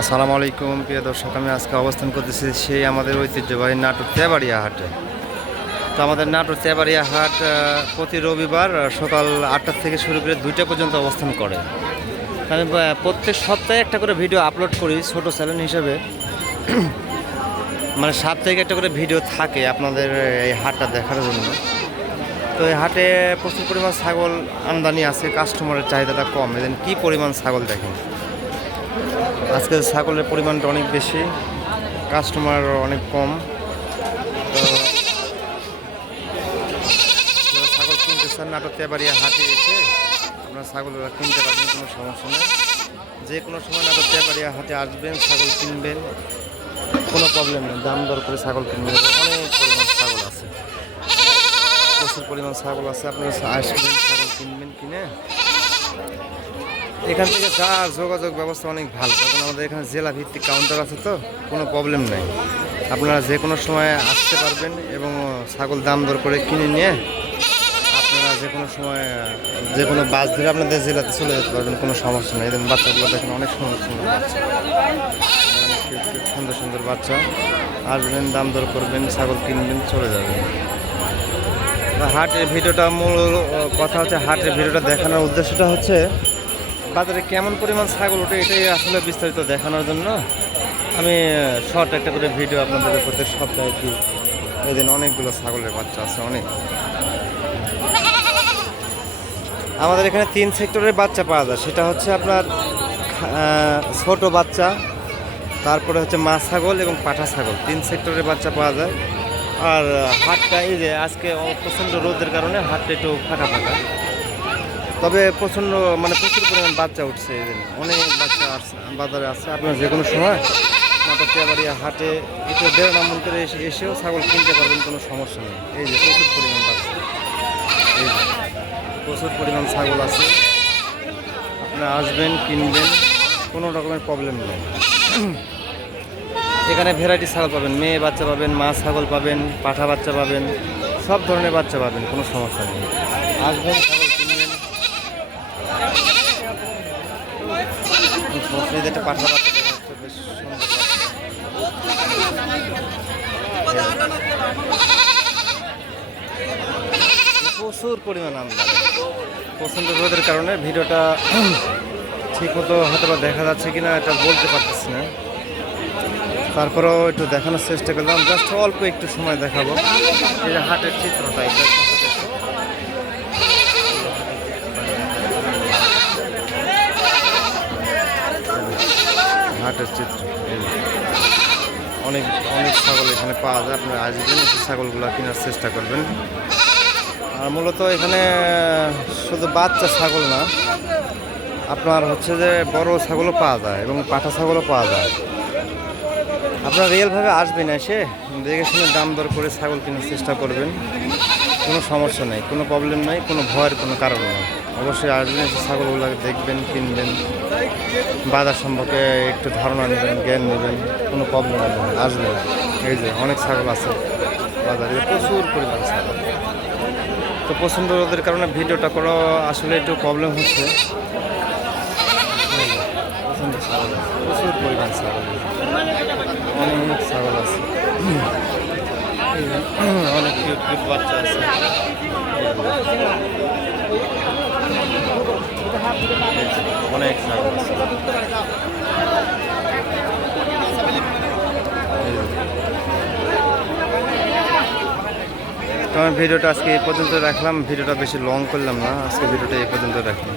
আসসালামু আলাইকুম, প্রিয় দর্শক, আমি আজকে অবস্থান করতেছি সেই আমাদের ঐতিহ্যবাহী নাটোর তেবাড়িয়া হাটে। তো আমাদের নাটোর তেবাড়িয়া হাট প্রতি রবিবার সকাল আটটা থেকে শুরু করে দুইটা পর্যন্ত অবস্থান করে। আমি প্রত্যেক সপ্তাহে একটা করে ভিডিও আপলোড করি ছোট চ্যানেল হিসেবে। মানে সাত থেকে একটা করে ভিডিও থাকে আপনাদের এই হাটটা দেখার জন্য। তো এই হাটে প্রচুর পরিমাণ ছাগল আমদানি আছে কাস্টমারের চাহিদাটা কম। এদিন কী পরিমাণ ছাগল দেখেন? আজকে ছাগলের পরিমাণটা অনেক বেশি কাস্টমার অনেক কম। তো ছাগল কিনতে চান নাটক তেবাড়িয়া হাটে এসে আপনার ছাগল কিনতে পারবেন, কোনো সমস্যা নেই। যে কোনো সময় নাটক তেবাড়িয়া হাটে আসবেন, ছাগল কিনবেন, কোনো প্রবলেম নেই। দাম দর করে ছাগল কিনবেন। অনেক পরিমাণ ছাগল আছে। প্রচুর পরিমাণ ছাগল আছে। আপনারা আসবেন ছাগল কিনবেন, কিনে এখান থেকে যা যোগাযোগ ব্যবস্থা অনেক ভালো। কারণ আমাদের এখানে জেলা ভিত্তিক কাউন্টার আছে তো, কোনো প্রবলেম নেই। আপনারা যে কোনো সময় আসতে পারবেন এবং ছাগল দাম দর করে কিনে নিয়ে আপনারা যে কোনো সময়, যে কোনো বাস ধরে আপনাদের জেলাতে চলে যেতে পারবেন, কোনো সমস্যা নেই। এদের বাচ্চাগুলো দেখেন অনেক সুন্দর সুন্দর বাচ্চা। সুন্দর সুন্দর বাচ্চা। আসবেন, দাম দর করবেন, ছাগল কিনবেন, চলে যাবেন। হাটের ভিডিওটা মূল কথা হচ্ছে, হাটের ভিডিওটা দেখানোর উদ্দেশ্যটা হচ্ছে বাজারে কেমন পরিমাণ ছাগল ওঠে এটাই আসলে বিস্তারিত দেখানোর জন্য। আমি শর্ট একটা করে ভিডিও আপনাদের প্রত্যেক সপ্তাহে দিই ওই দিন অনেকগুলো ছাগলের বাচ্চা আছে, অনেক। আমাদের এখানে তিন সেক্টরের বাচ্চা পাওয়া যায়। সেটা হচ্ছে আপনার ছোট বাচ্চা, তারপরে হচ্ছে মা ছাগল এবং পাঠা ছাগল। তিন সেক্টরের বাচ্চা পাওয়া যায়। আর হাটটা এই যে আজকে প্রচণ্ড রোদের কারণে হাটটা একটু ফাঁকা ফাঁকা। তবে প্রচণ্ড মানে প্রচুর পরিমাণ বাচ্চা উঠছে এই অনেক বাচ্চা বাজারে আসছে। আপনার যে কোনো সময় তেবাড়িয়া হাটে একটু দেড় নাম করে এসে, এসেও ছাগল কিনতে পারবেন, কোনো সমস্যা নেই। এই যে প্রচুর পরিমাণ বাচ্চা। এই যে প্রচুর পরিমাণ ছাগল আছে। আপনারা আসবেন, কিনবেন, কোনো রকমের প্রবলেম নেই। এখানে ভ্যারাইটি ছাগল পাবেন, মেয়ে বাচ্চা পাবেন, মা ছাগল পাবেন, পাঠা বাচ্চা পাবেন, সব ধরনের বাচ্চা পাবেন, কোনো সমস্যা নেই। আসবেন ছাগল একটা পাঠা বেশ প্রচুর পরিমাণ আমদানি প্রচণ্ড রোদের কারণে ভিডিওটা ঠিক মতো হয়তো দেখা যাচ্ছে কিনা এটা বলতে পারতেছি না। তারপরেও একটু দেখানোর চেষ্টা করলাম। জাস্ট অল্প একটু সময় দেখাবো। এই যে হাটের চিত্রটা, এটা একটা হাটের চিত্র। অনেক অনেক ছাগল এখানে পাওয়া যায়। আপনারা আসবেন ছাগলগুলো কেনার চেষ্টা করবেন। আর মূলত এখানে শুধু বাচ্চা ছাগল না, আপনার হচ্ছে যে বড় ছাগলও পাওয়া যায় এবং পাঠা ছাগলও পাওয়া যায়। আপনারা রিয়েলভাবে আসবেন এসে, দেখে শুনে দাম দর করে ছাগল কেনার চেষ্টা করবেন। কোনো সমস্যা নেই, কোনো প্রবলেম নেই, কোনো ভয়ের কোনো কারণ নেই। অবশ্যই আসবেন এসে ছাগলগুলো দেখবেন, কিনবেন। বাজার সম্পর্কে একটু ধারণা নেবেন, জ্ঞান নেবেন, কোনো প্রবলেম নেই আসবেন এই যে অনেক ছাগল আছে বাজারে, প্রচুর পরিমাণ ছাগল। তো প্রচণ্ড রোদের কারণে ভিডিওটা করা আসলে একটু প্রবলেম হচ্ছে। প্রচুর পরিমাণ ছাগল অনেক ছাগল আছে। অনেক বাচ্চা আছে। অনেক তো ভিডিওটা আজকে এই পর্যন্ত রাখলাম। ভিডিওটা বেশি লং করলাম না, আজকে ভিডিওটা এই পর্যন্ত রাখলাম।